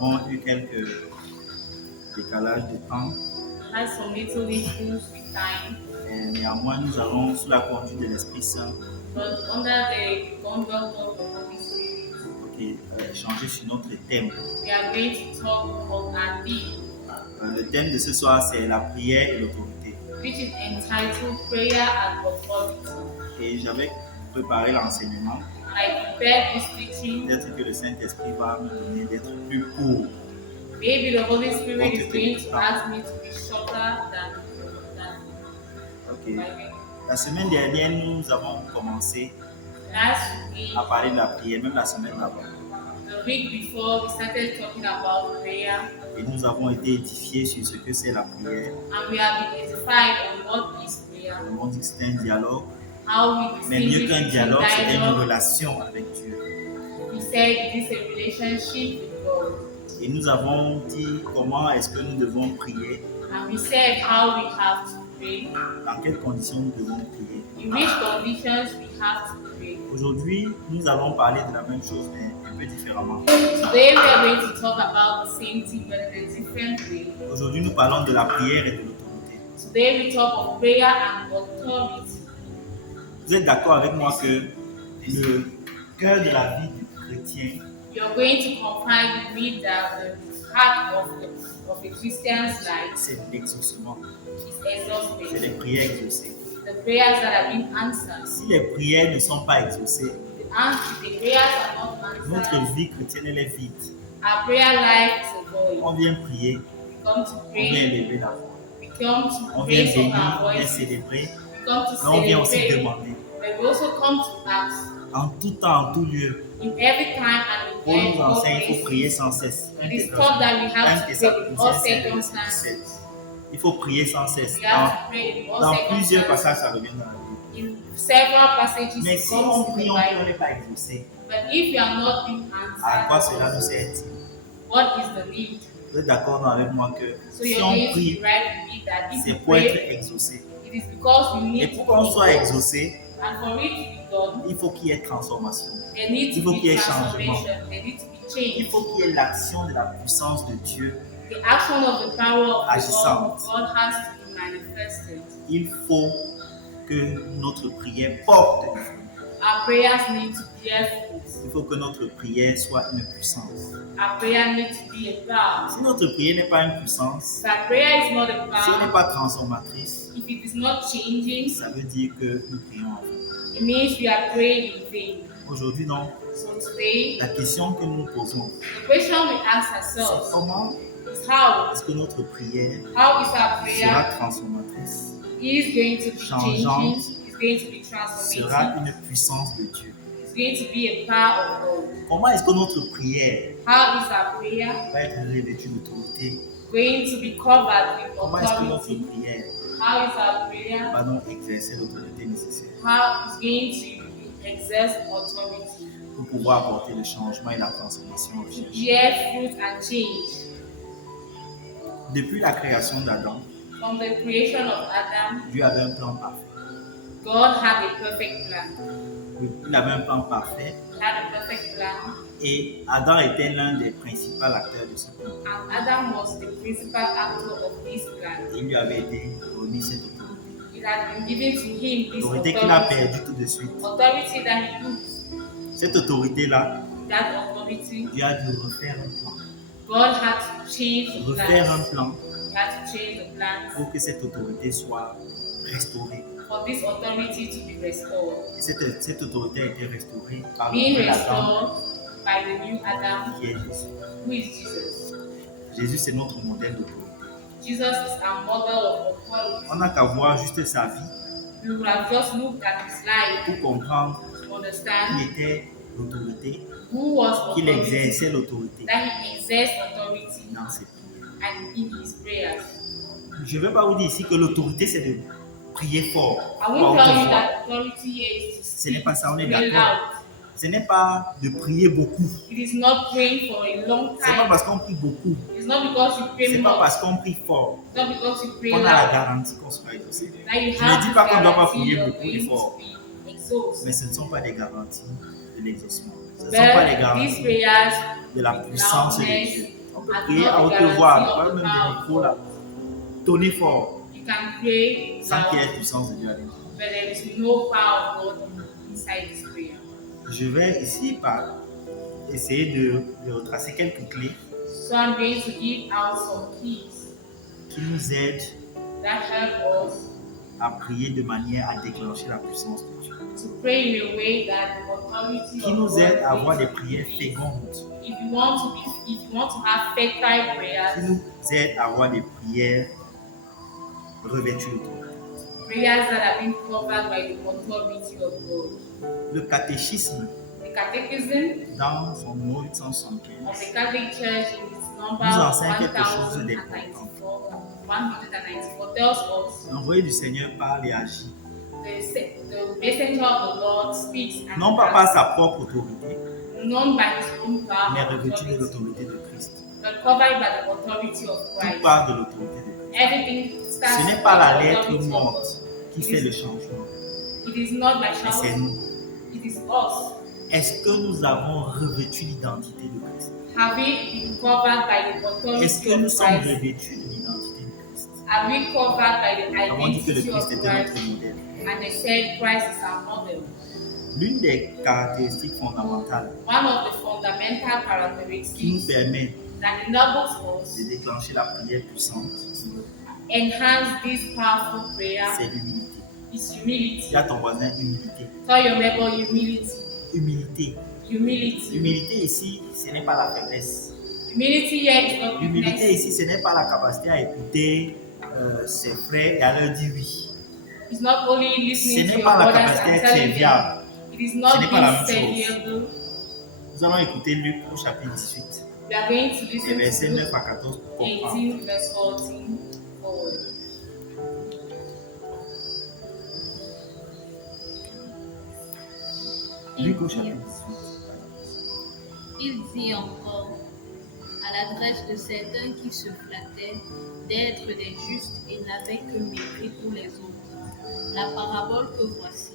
avons eu quelques décalages de temps. Had some little issues with time, Et néanmoins, nous allons, sous la conduite de l'Esprit Saint, but under the conduct of the Holy Spirit, changer sur notre thème. we are going to talk about our theme, Le thème de ce soir, c'est la prière et l'autorité. which is entitled Prayer and Authority. Et j'avais préparé l'enseignement. I prepared this teaching. Peut-être que le Saint-Esprit va me donner d'être plus court. Maybe the Holy Spirit is going to ask me to be shorter than Ok. my way. La semaine dernière, nous avons commencé Last week, à parler de la prière, même la semaine d'avant. the week before, we started talking about prayer, Et nous avons été édifiés sur ce que c'est la prière. and we have been edified on what is prayer, On dit que c'est un dialogue, how we mais mieux distinguish qu'un between dialogue, c'est une dialogue. relation avec Dieu. We said it is a relationship with God, Et nous avons dit comment est-ce que nous devons prier, and we said how we have to pray, dans quelles conditions nous devons prier. in which conditions we have to pray. Aujourd'hui, nous allons parler de la même chose, mais un peu différemment. Today we are going to talk about the same thing but in a different way. Aujourd'hui, nous parlons de la prière et de l'autorité. Today we talk of prayer and authority. Vous êtes d'accord avec moi que le cœur de la vie du chrétien, You're going to confide with me that the heart of a Christian's life c'est l'exaucement, is c'est les exhausted. prières exaucées. The prayers that have been answered. Si les prières ne sont pas exaucées, The prayers are not notre answered. vie chrétienne elle est vide. Our prayer life is a void. On vient prier, We come to on vient pray. élever la voix, We come on to vient raise up bénir, our on vient voices. célébrer, We come to mais on vient aussi celebrate. demander. But we also come to ask. En tout temps, en tout lieu, In every time and Paul in nous all enseigne qu'il faut prier places. sans cesse. It is taught that we have to pray in all Thessaloniciens 5, circumstances. 17. Il faut prier sans cesse. We have to pray in all Dans plusieurs circumstances. passages, ça revient dans la Bible. In several passages Mais it si on comes in prie, the on Bible. n'est pas exaucé. But if we are not being À quoi answered, cela nous sert-il? what is the need? Vous êtes d'accord avec moi que So si you're on going to prie, be right with me that if c'est we pour être pray, exaucé. it is because we Et need pour to qu'on be soit exauced. exaucé, And for it to be done, il faut qu'il y ait transformation. there needs Il to faut qu'il y be ait changement. transformation. There needs to be Il change. faut qu'il y ait l'action de la puissance de Dieu. The action of the power of the Agissante. God has to be manifested. Il faut que notre prière porte du fruit. Our prayers need to bear fruit. Il faut que notre prière soit une puissance. Our prayer needs to be a power. Si notre prière n'est pas une puissance, If our prayer is not a si elle n'est power, pas transformatrice, if it is not changing, ça veut dire que nous prions en vain. it means we are praying in vain. Aujourd'hui, non. So today, La question que nous nous posons, the question we ask c'est ourselves comment is how est-ce que notre prière is our sera prayer transformatrice, is going to be changing, is going to be sera transformating, une puissance de Dieu. is going to be a power of God. Comment est-ce que notre prière How is our prayer va être revêtue d'autorité? going to be covered with Comment est-ce que notre authority? prière How is our prayer? va donc exercer l'autorité nécessaire How is going to exert authority? pour pouvoir apporter le changement et la transformation To recherchée? bear fruit and change. Depuis la création d'Adam, From the creation of Adam, Dieu avait un plan parfait. God had a perfect plan. Oui, il avait un plan parfait He had a perfect plan, et Adam était l'un des principaux acteurs de ce plan. and Adam was the principal actor of this plan. Il lui avait été remis cette autorité. It had been given to him this L'autorité qu'il a authority. perdue tout de suite. Authority that he used. Cette autorité-là, That authority, Dieu a dû refaire un plan. God had to change the Refaire un plans. plan He had to change the plans pour que cette autorité soit restaurée. for this authority to be restored. Et cette autorité a été restaurée par le Being nouvel Adam restored by the new Adam, qui est Jésus. who is Jesus. Jésus, c'est notre modèle d'autorité. Jesus is our model of authority. On n'a qu'à voir juste sa vie We would have just looked at his life pour comprendre to understand qu'il était l'autorité, who was qu'il authority, exerçait l'autorité that he exerts authority dans ses prières. and in his prayers. Je ne vais pas vous dire ici que l'autorité, c'est de prier fort. I ou à won't haute tell you voix. that authority here is to Ce n'est speak pas ça, on est very d'accord. loud. Ce n'est pas de prier beaucoup. It is not praying for a long Ce n'est pas time. parce qu'on prie beaucoup. It's not because you pray Ce n'est pas much. parce qu'on prie fort It's not because you pray qu'on a la loud. garantie qu'on sera exaucé. That you Je have ne dis this pas qu'on ne doit pas guarantee prier you're beaucoup et going fort. to be exhausted. Mais ce ne sont pas des garanties de l'exaucement. Ce ne sont But pas des these garanties prayers de la with puissance de loudness Dieu. On peut has prier à not haute the guarantee voix, of pas the même des power micros of là. God. Tonner fort, You can pray sans qu'il y ait loud, la puissance de Dieu à l'intérieur. but there is no power of God inside this prayer. Je vais ici essayer de retracer quelques clés So I'm going to give out some keys qui nous aident that help us à prier de manière à déclencher la puissance de Dieu. to pray in a way that the authority Qui of nous God aident à avoir des is prières released. fécondes. If you want to have fertile Qui prayers, nous aident à avoir des prières revêtues d'autorité. prayers that have been covered by the authority of God. Le catéchisme, The Catechism dans son numéro of the 875, Catholic Church in its number nous enseigne quelque chose 1094 tells us l'envoyé du Seigneur parle et agit. the messenger of the Lord speaks and Non pas par acts, sa propre autorité, known by his own power mais and revêtu de authority, l'autorité de Christ. but covered by the authority of Tout Christ. part de l'autorité de Christ. Everything starts Ce n'est with pas la the lettre authority of morte God. qui fait le changement, It is not by mais c'est chance, nous. it is us. Est-ce que nous avons revêtu l'identité de Christ? Have we been covered by the Est-ce que authority nous of sommes Christ? revêtus de l'identité de Christ? Are we covered by the Avons dit que le identity of Christ était notre Christ? modèle. And they said Christ is our model. L'une des caractéristiques fondamentales One of the fundamental qui nous characteristics permet that enables us de déclencher la prière puissante, to enhance this powerful prayer c'est l'humilité. is humility. Dis à ton voisin humilité. Tell your neighbor humility. Humilité. Humility. L'humilité ici, ce n'est pas la faiblesse. Humility here is not L'humilité weakness. ici, ce n'est pas la capacité à écouter ses frères et à leur dire oui. It's not only Ce listening to n'est your pas la brothers capacité à and être telling them. serviable. It is Ce not n'est pas la being même chose. serviable. Nous allons écouter Luc au chapitre 18, We are going to les listen versets to 9 Luke à 14 pour comprendre. 18 verse 14 forward. Luc au chapitre 18. Il dit encore, à l'adresse de certains qui se flattaient d'être des justes et n'avaient que mépris pour les autres, la parabole que voici.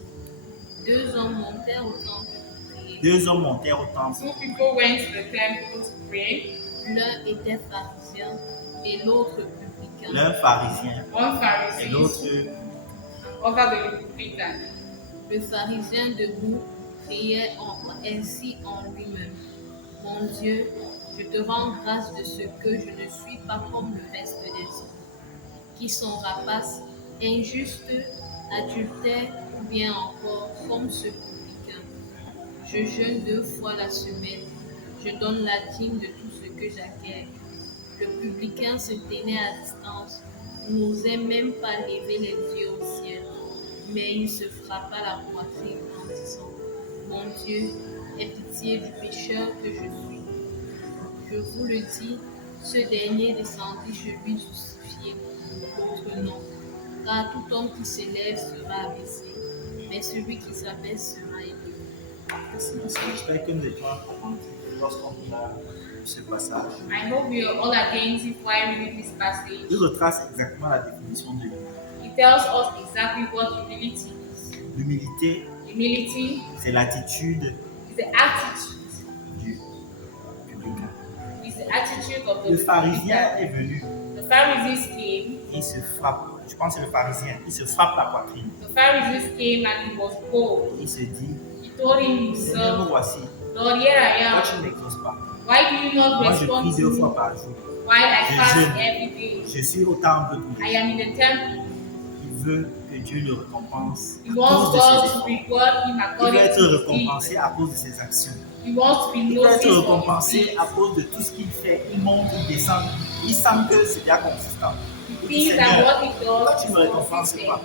Deux hommes montèrent au temple pour prier. Deux hommes montèrent au temple. Two people went to the temple to pray. L'un était pharisien et l'autre publicain. L'un pharisien One et Pharisee l'autre and other the Republican. Le pharisien debout priait ainsi en lui-même. Mon Dieu, je te rends grâce de ce que je ne suis pas comme le reste des hommes, qui sont rapaces, injustes, adultères ou bien encore comme ce publicain. Je jeûne 2 fois la semaine, je donne la dîme de tout ce que j'acquiers. Le publicain se tenait à distance, n'osait même pas lever les yeux au ciel, mais il se frappa la poitrine en disant, mon Dieu, aie pitié du pécheur que je suis. Je vous le dis, ce dernier descendit chez lui justifié, l'autre non. Car tout homme qui s'élève sera abaissé, mais celui qui s'abaisse sera élevé. J'espère que nous étions attentifs lorsqu'on a lu ce passage. I hope we are all attentive while reading this passage. Il retrace exactement la définition de l'humilité. It tells us exactly what humility is. L'humilité, Humility c'est l'attitude is the attitude. du publicain. Is the attitude of the Le pharisien Republican. est venu, The Pharisees came. il se frappe. Je pense que c'est le pharisien. Il se frappe la poitrine. The Pharisees came and he was bold. Il se dit, He told Seigneur, me himself, voici. Lord, here I Toi, am. tu ne m'exauces pas. Why do you not Moi, je respond prie 2 to fois me par jour. while I Je fast jeûne. every day? Je suis au temple tous les I jours. am in the temple. Il veut que Dieu le récompense He à wants cause de ses God to efforts. reward him Il according veut être to his deeds. récompensé à cause de ses actions. He wants to be Il veut noticed être for his récompensé deeds. à cause de tout ce qu'il fait. Il monte, il descend. Il sent que c'est bien consistant. Il dit, Things that Seigneur, what he pourquoi does tu is ne me récompenses consistent. pas?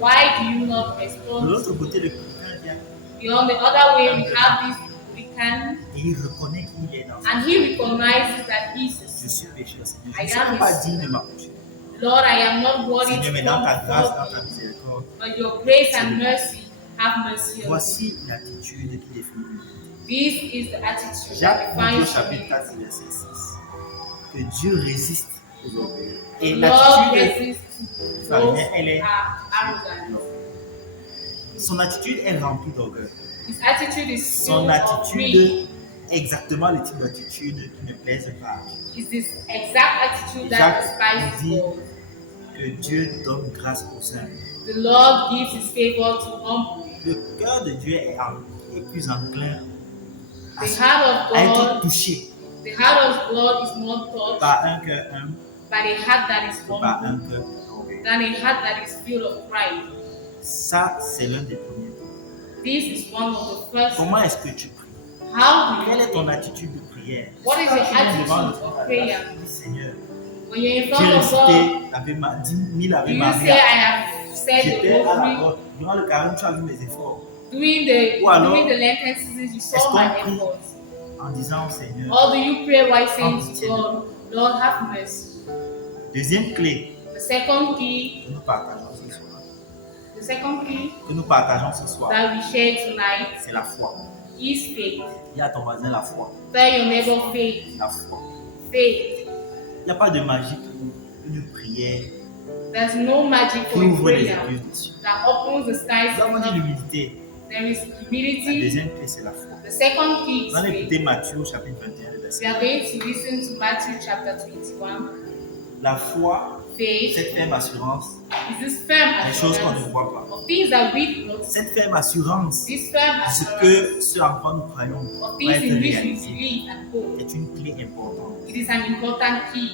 Why do you not De respond? l'autre côté, le publicain vient The on the other way, we have this publican, et il reconnaît qu'il est dans sa and he recognizes that he is a Je sinner. suis pécheur, Seigneur. I Je ne suis am même a pas sinner. digne de m'approcher. Lord, I am not worthy Seigneur, to mais dans ta come grâce, before dans ta you, miséricorde, but your grace and mercy have mercy on me. voici l'attitude qui définit l'humilité. This is the attitude Jacques that dit au defines chapitre humility. 4, verset 6 que Dieu résiste aux orgueilleux. Et Lord l'attitude resists du those pharisien, elle est who are arrogant. son attitude est remplie d'orgueil. His attitude is Son filled of greed. attitude exactement le type d'attitude qui ne plaise pas à Dieu. It's this exact attitude that Jacques despises dit God. que Dieu donne grâce aux saints. The Lord gives his favor to humble. Le cœur de Dieu est plus enclin à, The heart à of être God, touché the heart of God is more touched par un cœur humble by a heart that is que par humble un cœur orgueilleux. than a heart that is filled of pride. Ça, c'est l'un des premiers points. This is one of the first. Comment est-ce que tu pries? How do Quelle you est ton pray? attitude de prière? What is Quand your tu viens devant le attitude of trône, prayer? tu dis, Seigneur, When you're in j'ai front of God, récité l'Ave Maria, 10 000 Ave do you say, Maria. I have said the J'étais à la rosary? porte. Durant le carême, tu as vu mes efforts. During Ou alors, the Lenten season, you est-ce saw qu'on my prie efforts. en disant au Seigneur? Or do you pray while saying Oh, to God, Lord, have mercy? Deuxième clé The second key, que nous partageons ce soir, that we share tonight c'est la foi. is faith. Dis à ton voisin la foi. Tell your neighbor faith. La foi. Faith. Il n'y a pas de magie pour une prière There's no magic qui for a ouvre les prayer yeux des cieux. that opens the skies Nous avons of dit heaven. l'humilité. There is La humility. deuxième clé, c'est la foi. The second key is Nous allons faith. écouter Matthieu au chapitre 21, le We verset. are going to listen to Matthew chapter 21. La foi, Faith cette ferme assurance, is this firm des choses qu'on ne assurance voit pas. of things that we do not see. Cette ferme assurance This firm de ce assurance que en quoi nous croyons of va things être in which we réalisé believe and hope. est une clé importante. It is an important key.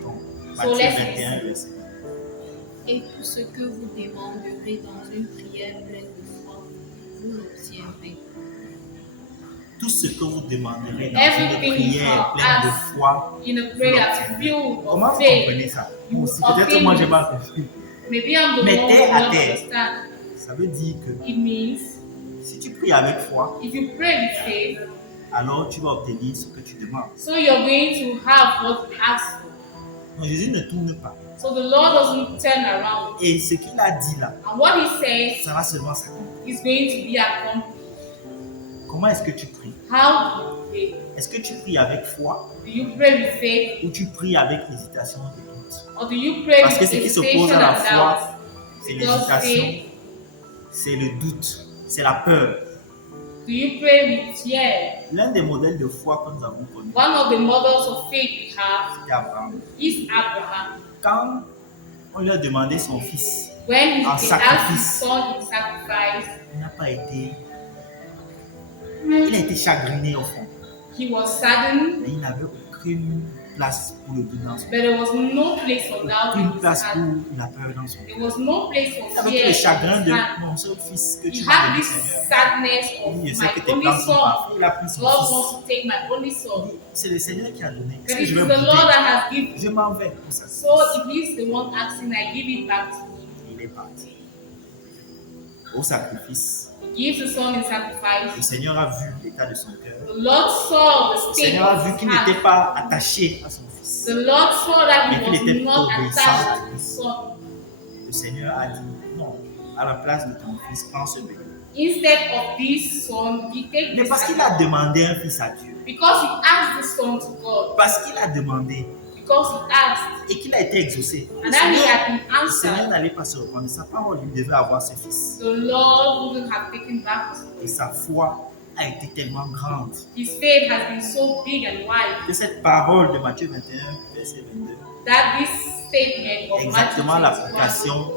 Donc, So Matthieu let's 21, listen. verset. Et tout ce que vous demanderez dans une prière pleine de foi, vous l'obtiendrez. Tout ce que vous demanderez dans Everything une prière you pleine de ask foi, in a prayer filled comment of vous faith. comprenez ça? You Moi aussi, peut-être moi j'ai mal compris. Maybe I'm the one Mais who terre does à not terre. understand. Ça veut dire que It means si tu pries avec foi, if you pray with faith, alors tu vas obtenir ce que tu demandes. so you're going to have what you ask for. Donc Jésus ne tourne pas. So the Lord doesn't turn around. Et ce qu'il a dit là, And what he says ça va seulement s'accomplir. is going to be accomplished. Comment est-ce que tu pries? How do you pray? Est-ce que tu pries avec foi Do you pray with faith ou tu pries avec hésitation et doute? or do you pray Parce que with ce qui hesitation s'oppose à la and foi, doubt? c'est Because l'hésitation, faith, c'est le doute, c'est la peur. do you pray with fear? L'un des modèles de foi que nous avons connu, One of the models of faith we have c'était Abraham. is Abraham. Quand on lui a demandé son fils, When he En asked sacrifice. his son in sacrifice, il n'a pas été. Il a été chagriné au fond. he was saddened, Mais il n'avait aucune place pour le doute dans son but there was no place for doubt in aucune his place heart. pour la peur dans son There was no place Il for avait fear le in chagrin his de heart. mon seul fils que He tu m'as had donné, this Seigneur. sadness of Oui, je sais my que tes only plans sont son. parfaits. Il a pris son God fils. wants to take my only son. C'est le Seigneur qui a donné. Est-ce But que it je is vais the Lord bouder? that has given. Je m'en vais pour ça. So if he's the one asking, I give it back to him. Il est parti. Au sacrifice, He gives the son in le sacrifice. Seigneur a vu l'état de son cœur. The Lord saw the Le state Seigneur a of vu his qu'il heart. n'était pas attaché à son fils. The Lord saw that Mais he qu'il was était not obéissant. attached to his son. Le Seigneur a dit non, à la place de ton fils, prends ce bébé. Instead of this son, he takes Mais this parce qu'il a demandé un fils à Dieu, because he asked the son to God. parce qu'il a demandé Because he asked. et qu'il a été exaucé, And then he had been le Seigneur answered. n'allait pas se reprendre. Sa parole, il devait avoir ce fils. The Lord wouldn't have taken back his Et sa foi a été tellement grande His faith has been so big and wide que cette parole de Matthieu 21, verset 22, that this statement of est Matthew exactement 21 l'application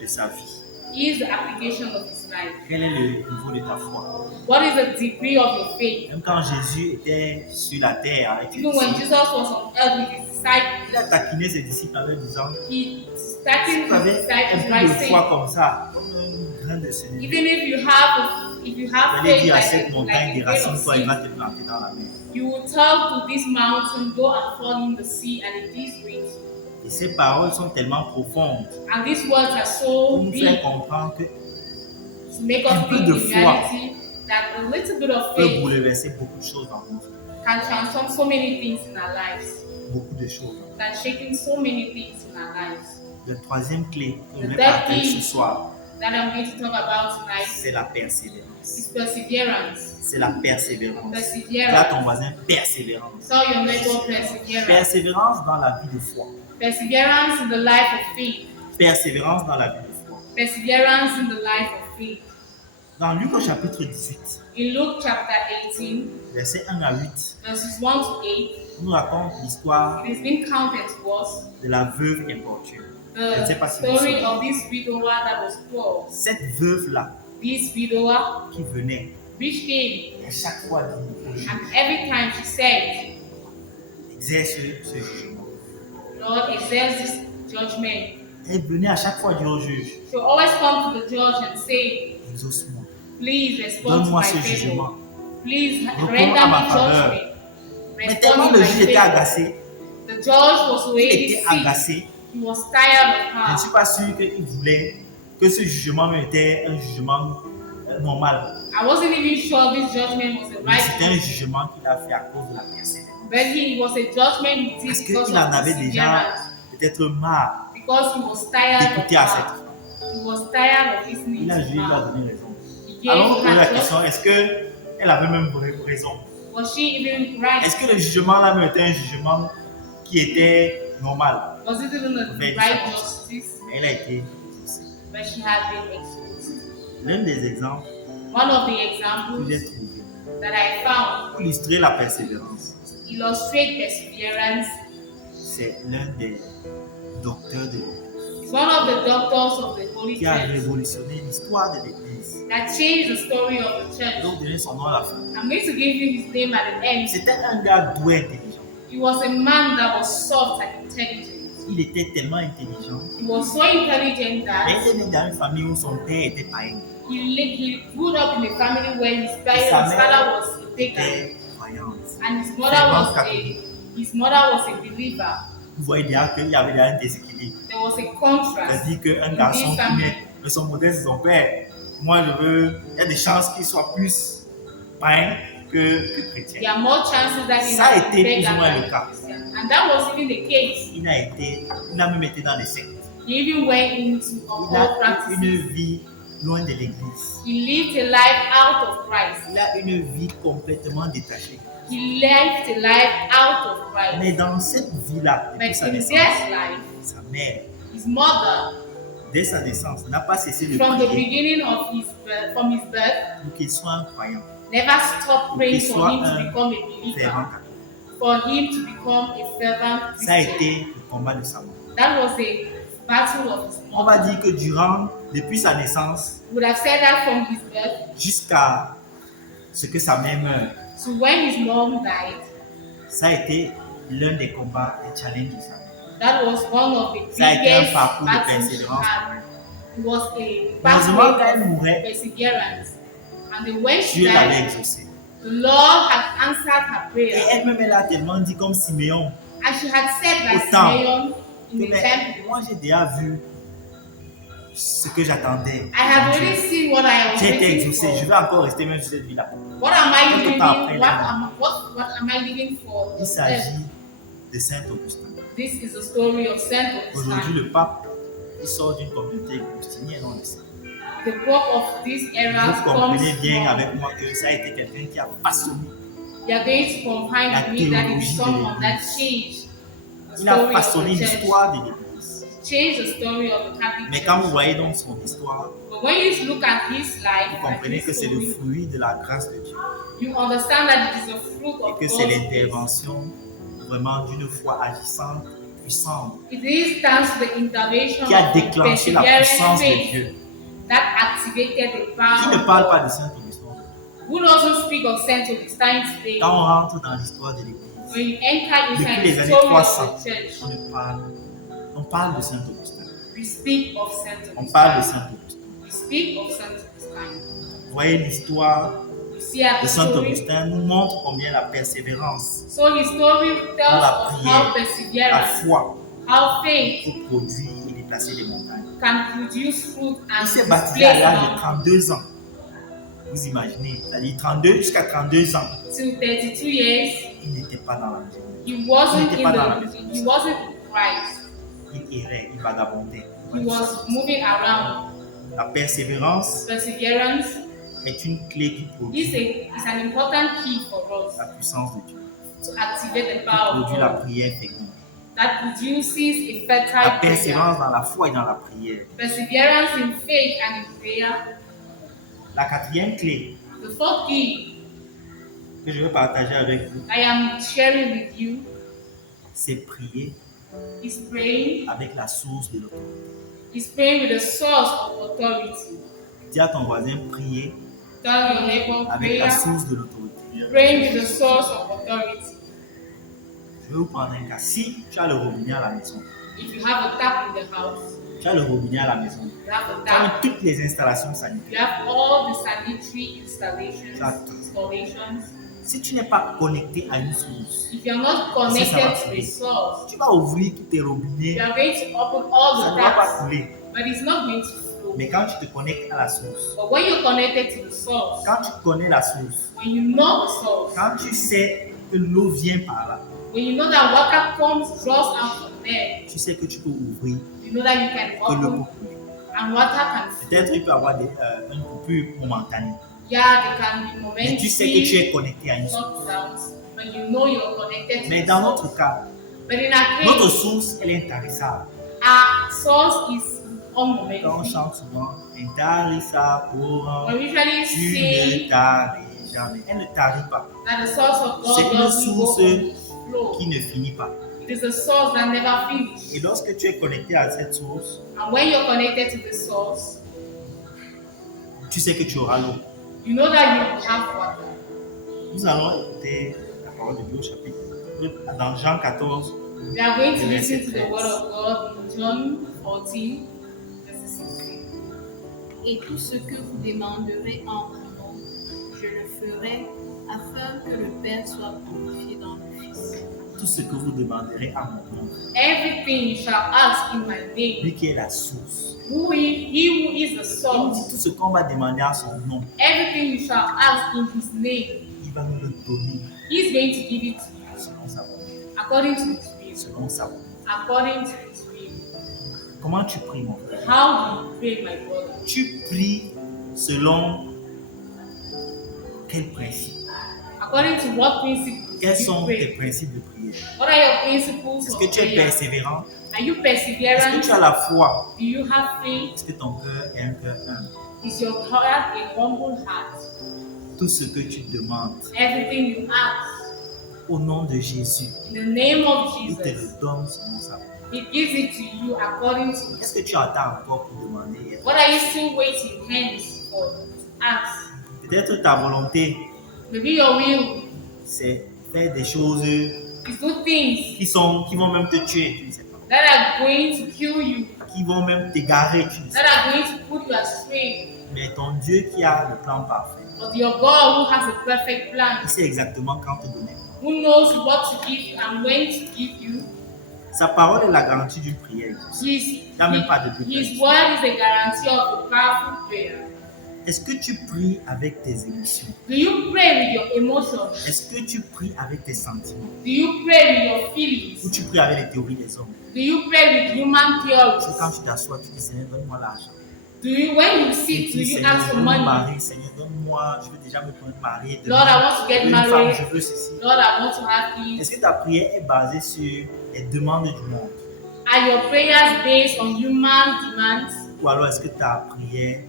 de sa vie. is the application of his life. Quel est le niveau de ta foi? What is the degree of your faith? Même quand Jésus était sur la terre avec ses Even when disciples, Jesus was on earth with his disciples, il a taquiné ses disciples en leur disant he si started vous avez his un disciples peu by de foi saying, comme ça, comme un grain de sénévé, even if you have vous allez faith dire à like, cette montagne like a grain of déracine-toi, il seed, va te planter dans la mer. you will tell to this mountain, go and fall in the sea, and it is rich. Et ces paroles sont tellement profondes And these words are pour so nous big faire comprendre que to make un us peu think de in foi reality that a little bit of peut faith bouleverser beaucoup de choses dans notre vie. can transform so many things in our lives, Beaucoup de choses. can shaking so many things in our lives. La troisième clé que je vais The third partager key ce soir, That I'm going to talk about tonight c'est la persévérance. is perseverance. C'est la persévérance. Là, Perseverance. ton voisin, persévérance. Tell your neighbor perseverance. Persévérance dans la vie de foi. Perseverance in the life of faith. Persévérance dans la vie de foi. Perseverance in the life of faith. Dans Luc au chapitre 18, In Luke chapter 18, versets 1 à 8, verses 1 to 8, on nous raconte l'histoire it has been counted to us de la veuve importune. Je ne sais the pas si vous story savez. of this widower that was poor. Cette veuve-là This widower qui venait which came, à chaque fois dire au juge, and every time she said, exerce ce jugement. Lord, exerts this judgment. Elle venait à chaque fois dire au juge, She will always come to the judge and say, exauce-moi, please respond to donne-moi my ce favor. jugement. Please Recours render à ma me faveur. judgment. Mais Respond tellement in le my juge était favor. agacé, The judge was il already était sick. agacé. He was tired of Je ne her. suis pas sûr qu'il voulait que ce jugement était un jugement normal. I wasn't even sure this judgment was the Mais right c'était un one. jugement qu'il a fait à cause de la persévérance. But it was a judgment he Parce did because qu'il en of avait déjà perseverance. peut-être marre Because he was tired of d'écouter à cette her. femme. He was tired of listening Il to a jugé, il lui a her. donné raison. He gave Alors on pose la her question, judgment. est-ce qu'elle avait même raison? Was she even right? Est-ce que le jugement là même était un jugement qui était normal? Was it even a Very right sad. justice? Elle a été exaucée. But she had been exposed. L'un des exemples One of the que examples j'ai trouvé that I found pour illustrer la persévérance, to illustrate perseverance c'est l'un des docteurs de l'Église is one of the doctors of the Holy qui a Church révolutionné l'histoire de l'Église. that changed the story of the Je church. vais vous donner son nom à la fin. I'm going to give you his name at the end. C'était un gars doué, intelligent. He was a man that was soft and intelligent. Il était tellement intelligent. He was so intelligent Mais that il est né dans une famille où son père était païen. he grew up in a family where his Sa mère father was a pagan était croyante. and his mother was a believer. Vous voyez déjà qu'il y avait déjà un déséquilibre. There was a contrast. C'est-à-dire qu'un in garçon this qui family. naît de son modèle, c'est son père. Moi, il y a des chances qu'il soit plus païen que chrétien. There are more chances that he Ça a might be été plus ou pagan moins le than cas. Christian. And that was even the case. Il a même été dans les sectes. He even went into Il occult a eu practices. une vie loin de l'église. He lived a life out of Christ. Il a une vie complètement détachée. He lived a life out of Christ. Mais dans cette vie-là, depuis But sa in naissance, this life, sa mère, his mother, dès sa naissance, n'a pas cessé de from the prier beginning of his birth, from his birth, pour qu'il soit un croyant, never stopped praying qu'il for soit him to un become a fervent believer, catholique. for him to become a fervent Ça a Christian. été le combat de sa mère. That was a battle of his On va mother. dire que depuis sa naissance, We would have said that from his birth jusqu'à ce que sa mère meure, to when his mom died. ça a été l'un des combats, des challenges de sa mère. That was one of the Ça a été un biggest parcours de battles she persévérance. had. It was a Heureusement, quand elle battle of mourait, perseverance. And then when she Dieu l'avait died, exaucée. the Lord had answered her Et prayer. elle-même, elle a tellement dit comme Siméon, And she had said that Autant. Simeon in the mais temple, moi j'ai déjà vu ce que j'attendais. I have already seen what I was J'ai été waiting exaucé, je for. vais encore rester même sur cette vie-là. What am I Quelque living temps après, in? What am I living for? Il s'agit de Saint Augustin. This is the story of Saint Aujourd'hui, Augustine. le pape, il sort d'une communauté augustinienne, on le sait. The pope of this era Vous comes comprenez bien from. avec moi que ça a été quelqu'un qui a façonné. You are going to confine La with me that it is théologie de someone that l'Église. changed the Il a story of façonné the church. l'histoire de l'Église. Changed the story of the Catholic Mais Church. quand vous voyez donc son histoire, But when you look at his life, vous at comprenez his que c'est le story, fruit de la grâce de Dieu. you understand that it is a fruit Et of que God's c'est grace. l'intervention vraiment d'une foi agissante, puissante, It is thanks to the intervention qui a of déclenché la perseverance puissance de faith Dieu. that activated the Qui power ne of parle God. pas de Saint Augustin? Who doesn't speak of Saint Augustine today? Quand on rentre dans l'histoire de l'Église, When you enter depuis inside les the années story 300, of the church, on parle de Saint Augustin. we speak of Saint On parle de Augustine. Saint Augustin. We speak of Saint Augustine. Vous voyez, l'histoire You see at de the Saint story. Augustin nous montre combien la persévérance, So his story tells la us prière, how la perseverance, foi how faith peut produire et déplacer des montagnes. can produce fruit and Il s'est baptisé à displace l'âge de mountains. 32 ans. Vous imaginez, c'est-à-dire 32 jusqu'à 32 ans, Till 32 years, il n'était pas dans la maison. he wasn't Il n'était pas dans la in maison. he wasn't in Christ. Il errait, il vagabondait. He was moving around. La persévérance Perseverance est une clé qui produit is an important key for us la puissance de Dieu, to activate the qui power of produit la God prière féconde. that produces a La fertile prayer. persévérance dans la foi et dans la prière. Perseverance in faith and in prayer. La quatrième clé The fourth key que je veux partager avec vous, I am sharing with you c'est prier is praying. avec la source de l'autorité. Is praying with the source of authority. Dis à ton voisin, prier Tell your neighbor avec la prayer. source de l'autorité. Praying with the source of authority. Je vais vous prendre un cas. Si tu as le robinet à la maison, If you have a tap in the house, tu as le robinet à la maison, you have a tu as tap. toutes les installations sanitaires. You have all the sanitary installations. Exact. Installations. Si tu n'es pas connecté à une source, If you're not connected to the source, tu vas ouvrir tous tes you robinets, are going to open all ça the ne va pas taps, couler. but it's not going to flow. Mais quand tu te connectes à la source, But when you're connected to the source, quand tu connais la source, when you know the source, quand tu sais que l'eau vient par là, when you know that water draws out from there, tu sais que tu peux ouvrir, you know that you can que l'eau open peut couler. and water can flow. Peut-être il peut y avoir une coupure momentanée, Yeah, they can be mais tu sais que tu momentary es connecté à une source. lockdowns, but you know you're connected to Mais the dans source. notre cas, But in our notre case, source, elle est intarissable. our source is Quand on unmomentary. chante souvent, intarissable pour We usually tu say ne taris jamais. Elle ne tarit pas. that the source of C'est God une doesn't go source on flow. qui ne finit pas. It is a source that never finishes. Et lorsque tu es connecté à cette source, And when you're connected to the source, tu sais que tu auras l'eau. you know that you have water. Nous allons écouter la parole de Dieu au chapitre. Dans Jean 14, We are going to Yeah, listen to the yes. word of God in John 14, verse 16. Et tout ce que vous demanderez en mon nom, je le ferai afin que le Père soit glorifié dans le Fils. tout ce que vous demanderez à mon nom, Everything you shall ask in my name, lui qui est la source. he who is the Il dit source, tout ce qu'on va demander à son nom, everything you shall ask in his name, il va nous le donner he's going to give it to you selon sa volonté. according to his will. Selon sa volonté. According to his will. Comment tu pries, mon frère? How do you pray, my brother? Tu pries selon quel principe? According to what principles Quels do you sont tes pray? principes de prière? What are your principles Est-ce of que tu es prayer? persévérant? Are you Est-ce que perseverant? tu as la foi? Do you have faith? Est-ce que ton cœur est un cœur humble? Is your heart a humble heart? Tout ce que tu demandes Everything you ask au nom de Jésus, in the name of il te Jesus, le donne selon sa volonté. He gives it to you according to Est-ce que tu attends encore pour demander? what are you still waiting hands for to ask? Peut-être ta volonté, Maybe your will c'est faire des choses is do things qui vont même te tuer, tu ne sais pas. that are going to kill you, Qui vont même t'égarer, tu ne sais that pas. are going to put you astray. Mais ton Dieu qui a le plan parfait, But your God who has a perfect plan, il sait exactement quand te donner. who knows what to give you and when to give you, Sa parole est la garantie d'une prière. Il n'y a même pas de doute. His word is a guarantee of a powerful prayer. Est-ce que tu pries avec tes émotions? Do you pray with your emotions? Est-ce que tu pries avec tes sentiments? Do you pray with your Ou feelings? tu pries avec les théories des hommes? Do you pray with human theories? C'est quand tu t'assois, tu dis Seigneur, donne-moi l'argent. Do you, when you Tu sit, do dis you Seigneur, ask for donne-moi un money? mari, Seigneur, donne-moi, je veux déjà me marier. Lord, I want to get Une femme, married. je veux ceci. Lord, I want to have kids. Est-ce que ta prière est basée sur les demandes du monde? Are your prayers based on human demands, Ou alors est-ce que ta prière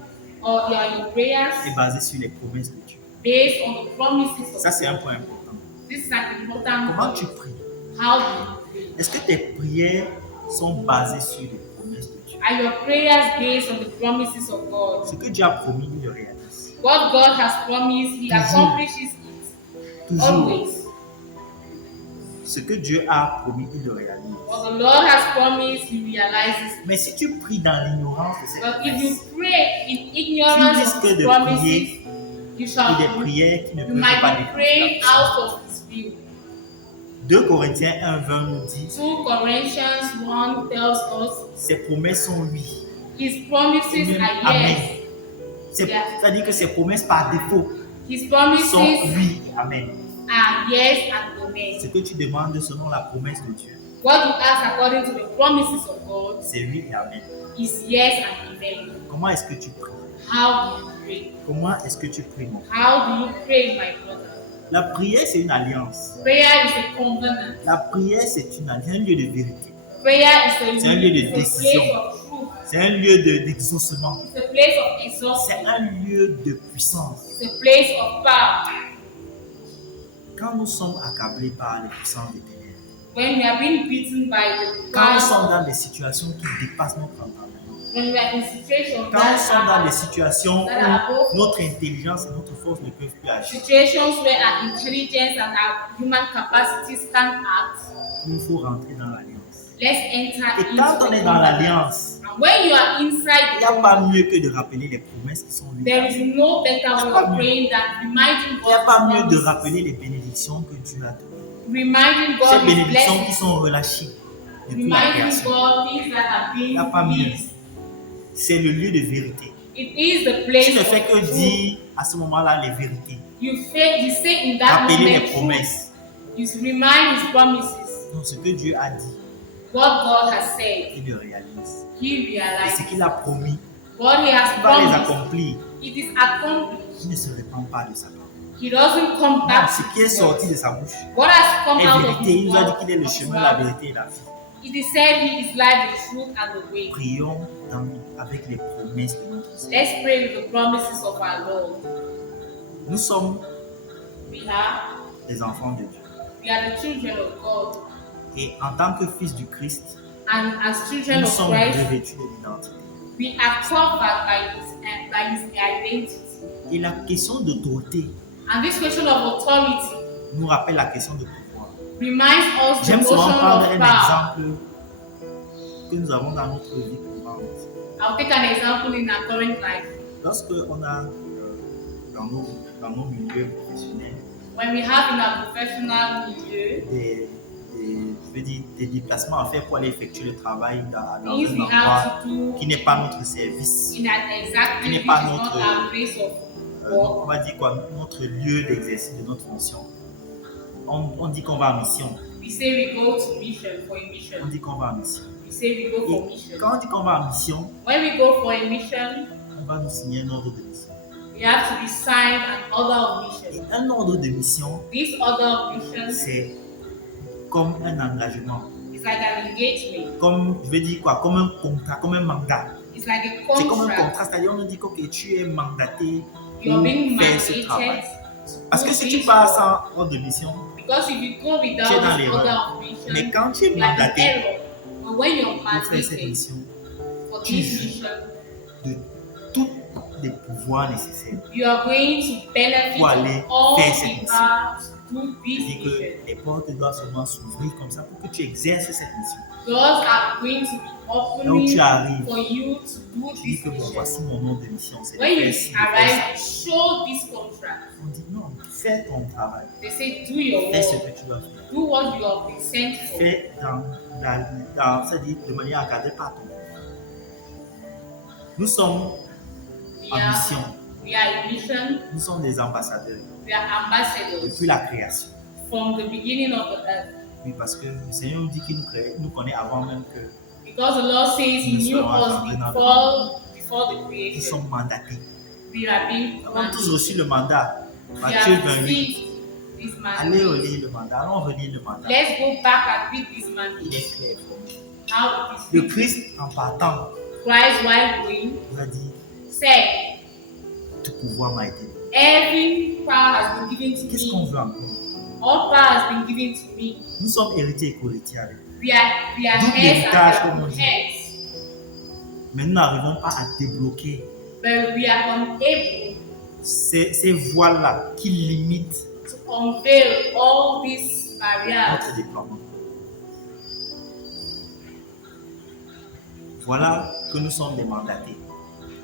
or are your prayers est basée sur les promesses de Dieu? based on the promises of Ça, c'est un God? point important. This is an important Comment tu point. pries? How do you pray? Est-ce que tes prières sont basées sur les promesses de Dieu? Are your prayers based on the promises of God? Ce que Dieu a promis, il le réalise. What God has promised, He Toujours. accomplishes it. Toujours. Always. Ce que Dieu a promis, il le réalise. What the Lord has promised, He realizes. Mais si tu pries dans l'ignorance de cette But if you promesse, pray in ignorance risques of de His promises, prier you et shall des prières qui ne you peuvent might pas be praying découvrir. out of His will. 2 Corinthiens 1:20 nous dit 2 Corinthians 1 tells us ses promesses sont oui. His promises Même are Amen. yes. Yeah. C'est-à-dire que ses promesses par défaut His sont promises oui et Amen. are yes and amen. Ce que tu demandes selon la promesse de Dieu, What you ask according to the promises of God c'est oui et Amen. is yes and amen. Comment est-ce que tu pries? How do you pray? Comment est-ce que tu pries, mon frère? How do you pray, my brother? La prière, c'est une alliance. Prayer is a covenant. La prière, c'est un lieu de vérité. Prayer is C'est un lieu de a décision. place of truth. C'est un lieu d'exaucement. It's a place of C'est exhaustion. un lieu de puissance. It's a place of power. Quand nous sommes accablés par les puissances des ténèbres, When we are being beaten by the quand nous sommes power, dans des situations qui dépassent notre entendement, when we are in situations quand nous sommes dans des that situations that are où both notre intelligence et notre force ne peuvent plus agir, situations where our intelligence and our human capacities can't act, il faut rentrer dans l'alliance. let's enter Et into quand on the est dans covenant. l'alliance, And when you are inside il the n'y a pas covenant, mieux que de rappeler les promesses qui sont lues. there is no better way pas of mieux. praying than reminding Il n'y a God pas His mieux de promises. rappeler les bénédictions que Dieu a données. Reminding Ces God His bénédictions qui blessings. sont relâchées depuis la Reminding création. God things that have Il n'y a been pas mieux. released. C'est le lieu de vérité. It is the Tu place ne fais que of truth. dire à ce moment-là les vérités. You say in that Rappeler les moment truth. promesses. You remind His promises. Donc ce que Dieu a dit, What God has said, il le réalise. He Et ce realized. qu'il a promis, What He has il va les promised, accomplir. it is accomplished. Il ne se répand pas de sa parole. He doesn't come Donc, back ce to qui est His sorti word. de sa bouche What has come est out of vérité. His Il nous a dit mouth qu'il est le of His chemin, la word. vérité et la vie. It is said He is life, the truth, and the way. Prions avec les promesses de notre Seigneur. Let's pray with the promises of our Lord. Nous sommes We are des enfants de Dieu. the children of God. Et en tant que fils du Christ, And as children nous of sommes Christ, revêtus de l'identité. we are covered by His identity. Et la question d'autorité And this question of authority nous rappelle la question de pouvoir. reminds us the J'aime souvent notion prendre of un power. exemple que nous avons dans notre vie courante. I'll take an example in our current life. Lorsque on a dans nos milieux professionnels When we have in our professional milieu, je veux dire, des déplacements à faire pour aller effectuer le travail dans things un we endroit have to do qui n'est pas notre service, in an exact Qui place n'est is pas not notre- our place of on work. va dire quoi, notre lieu d'exercice de notre fonction. On dit qu'on va en mission. We say we go to mission for a On mission. dit qu'on va en mission. We say we go for Et mission. quand on dit qu'on va en mission, When we go for a mission, on va nous signer un ordre de mission. we have to be signed an order of Et mission. un ordre de mission, This order of mission c'est comme un engagement, is like an engagement. comme, je veux dire quoi, comme un contrat, comme un mandat. It's like a C'est comme un contract. contrat, c'est-à-dire on nous dit que ok, tu es mandaté You're pour being faire ce travail. mandated. Parce que to si do tu this pars work. sans ordre de mission, Because if you go Tu es without dans this l'erreur. order of mission, mais quand tu es you are in mandaté error. But when you're pour faire cette mandated mission, for tu this jouis mission, de tous les pouvoirs nécessaires. you are going to benefit Pour aller from all faire cette the mission. powers to do Je this dis mission. que les portes doivent seulement s'ouvrir comme ça pour que tu exerces cette mission. Doors are going to be Là où opening tu arrives, for you to do tu dis this que bon, mission. voici mon ordre de mission. C'est de When you faire ci, de faire arrive, ça. show this contract. On dit non, fais ton travail. They say, do your Fais ce work. que tu dois faire. Do what you have been sent for. Fais c'est-à-dire de manière encadrée par ton pouvoir. Nous sommes We en are, mission. we are in mission. Nous sommes des ambassadeurs We are ambassadors depuis la création. from the beginning of the earth. Oui, parce que le Seigneur nous dit qu'il nous connaît avant même que Because the Lord says He Nous knew serons us engendrés dans before the nous creation. sommes mandatés. We are being Nous avons tous mandated. reçu le mandat. We Matthieu have 28. received this Allez mandate. relire le mandat. Allons relire le mandat. Let's go back and read this Il mandate. est clair. How it Le is Christ, en partant, Christ, while going, nous a dit said, tout pouvoir m'a été donné. every power has been given to Qu'est-ce qu'on me. veut encore? All power has been given to me. Nous sommes héritiers et co-héritiers avec. We are Double heads héritage, and comme on we are dit. heads. Mais nous n'arrivons pas à débloquer But we are unable ces voiles-là qui limitent to unveil all these barriers. notre déploiement. Voilà que nous sommes des mandatés.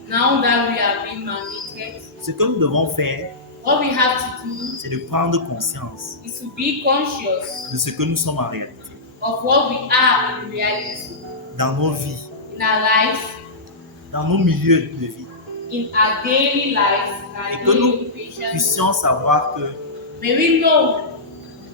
Now that we are being mandated, Ce que nous devons faire, what we have to do c'est de prendre conscience is to be conscious de ce que nous sommes en réalité of what we are in reality, dans nos vies, in our lives, dans nos milieux de vie. in our daily lives, in Et our que nous daily patience. puissions savoir que May we know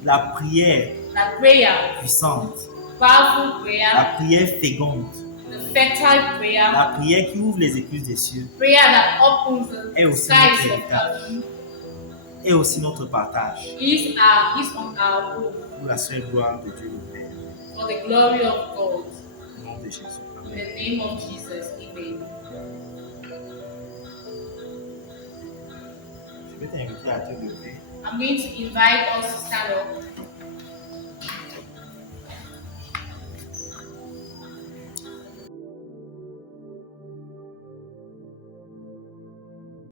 la prière that prayer, puissante, powerful la prayer, prière féconde, the fertile prayer, la prière qui ouvre les écluses des cieux prayer that opens the est aussi skies notre of héritage heaven, et aussi notre partage is on our own pour la seule gloire de Dieu le Père. for the glory of God. Au nom de Jésus. In the name of Jesus, amen. Je vais t'inviter à te lever. I'm going to invite us to stand up.